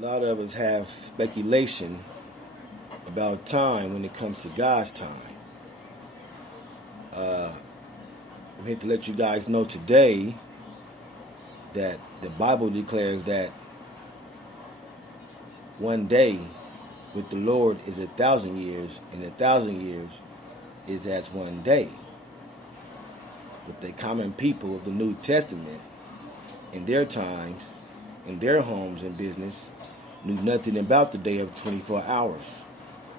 lot of us have speculation about time when it comes to God's time. I'm here to let you guys know today that the Bible declares that one day with the Lord is 1,000 years, and 1,000 years is as one day. But the common people of the New Testament, in their times, in their homes and business, knew nothing about the day of 24 hours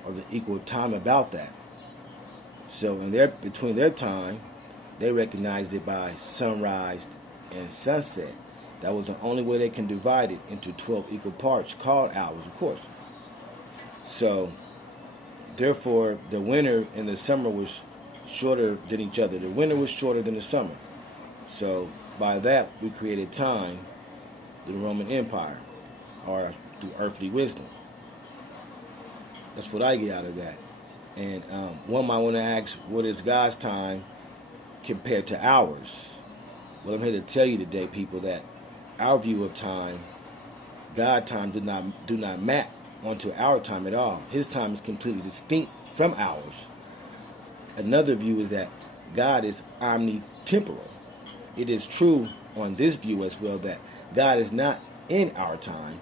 or the equal time about that. So between their time, they recognized it by sunrise and sunset. That was the only way they can divide it into 12 equal parts, called hours, of course. So, therefore, the winter and the summer was shorter than each other. The winter was shorter than the summer. So, by that, we created time through the Roman Empire, or through earthly wisdom. That's what I get out of that. And one might want to ask, what is God's time compared to ours? Well, I'm here to tell you today, people, that our view of time, God's time, do not map onto our time at all. His time is completely distinct from ours. Another view is that God is omnitemporal. It is true on this view as well that God is not in our time,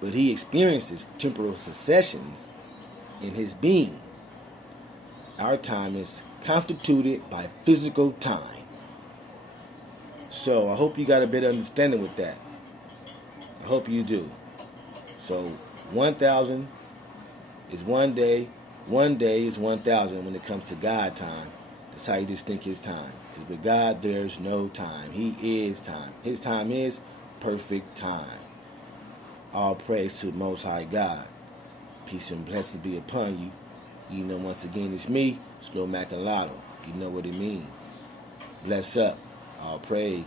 but he experiences temporal successions in his being. Our time is constituted by physical time. So I hope you got a better understanding with that. I hope you do. So 1,000 is one day. One day is 1,000 when it comes to God time. That's how you distinct his time. Because with God, there's no time. He is time. His time is perfect time. All praise to the Most High God. Peace and blessings be upon you. You know, once again, it's me, Slow Mac and Lotto. You know what it means. Bless up. All praise.